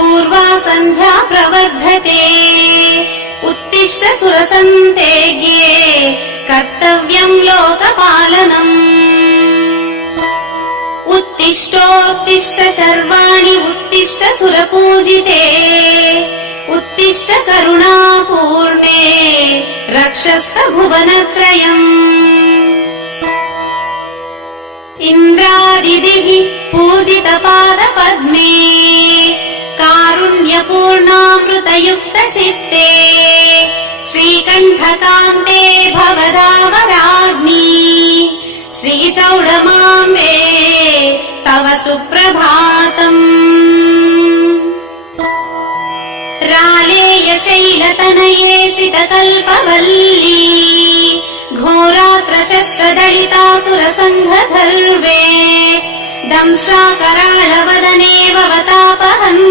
पूर्वा सन्ध्या प्रवर्धते उत्तिष्ठ सुरसन्तेज्ञे कर्तव्यम् लोकपालनम् उत्तिष्ठोत्तिष्ठ शर्वाणि उत्तिष्ठ सुरपूजिते उत्तिष्ठ करुणापूर्णे रक्षस्थ भुवनत्रयम् इन्द्रादिभिः पूजितपादपद्मे कारुण्यपूर्णामृतयुक्तचित्ते श्रीकण्ठकान्ते भवदावराज्ञी श्रीचौडमाम्बे तव सुप्रभातम् रालेयशैलतनये श्रितकल्पवल्ली घोरात्रशस्त्रदलितासुरसङ्घधर्वे दंश्राकराळवदने भवतापहन्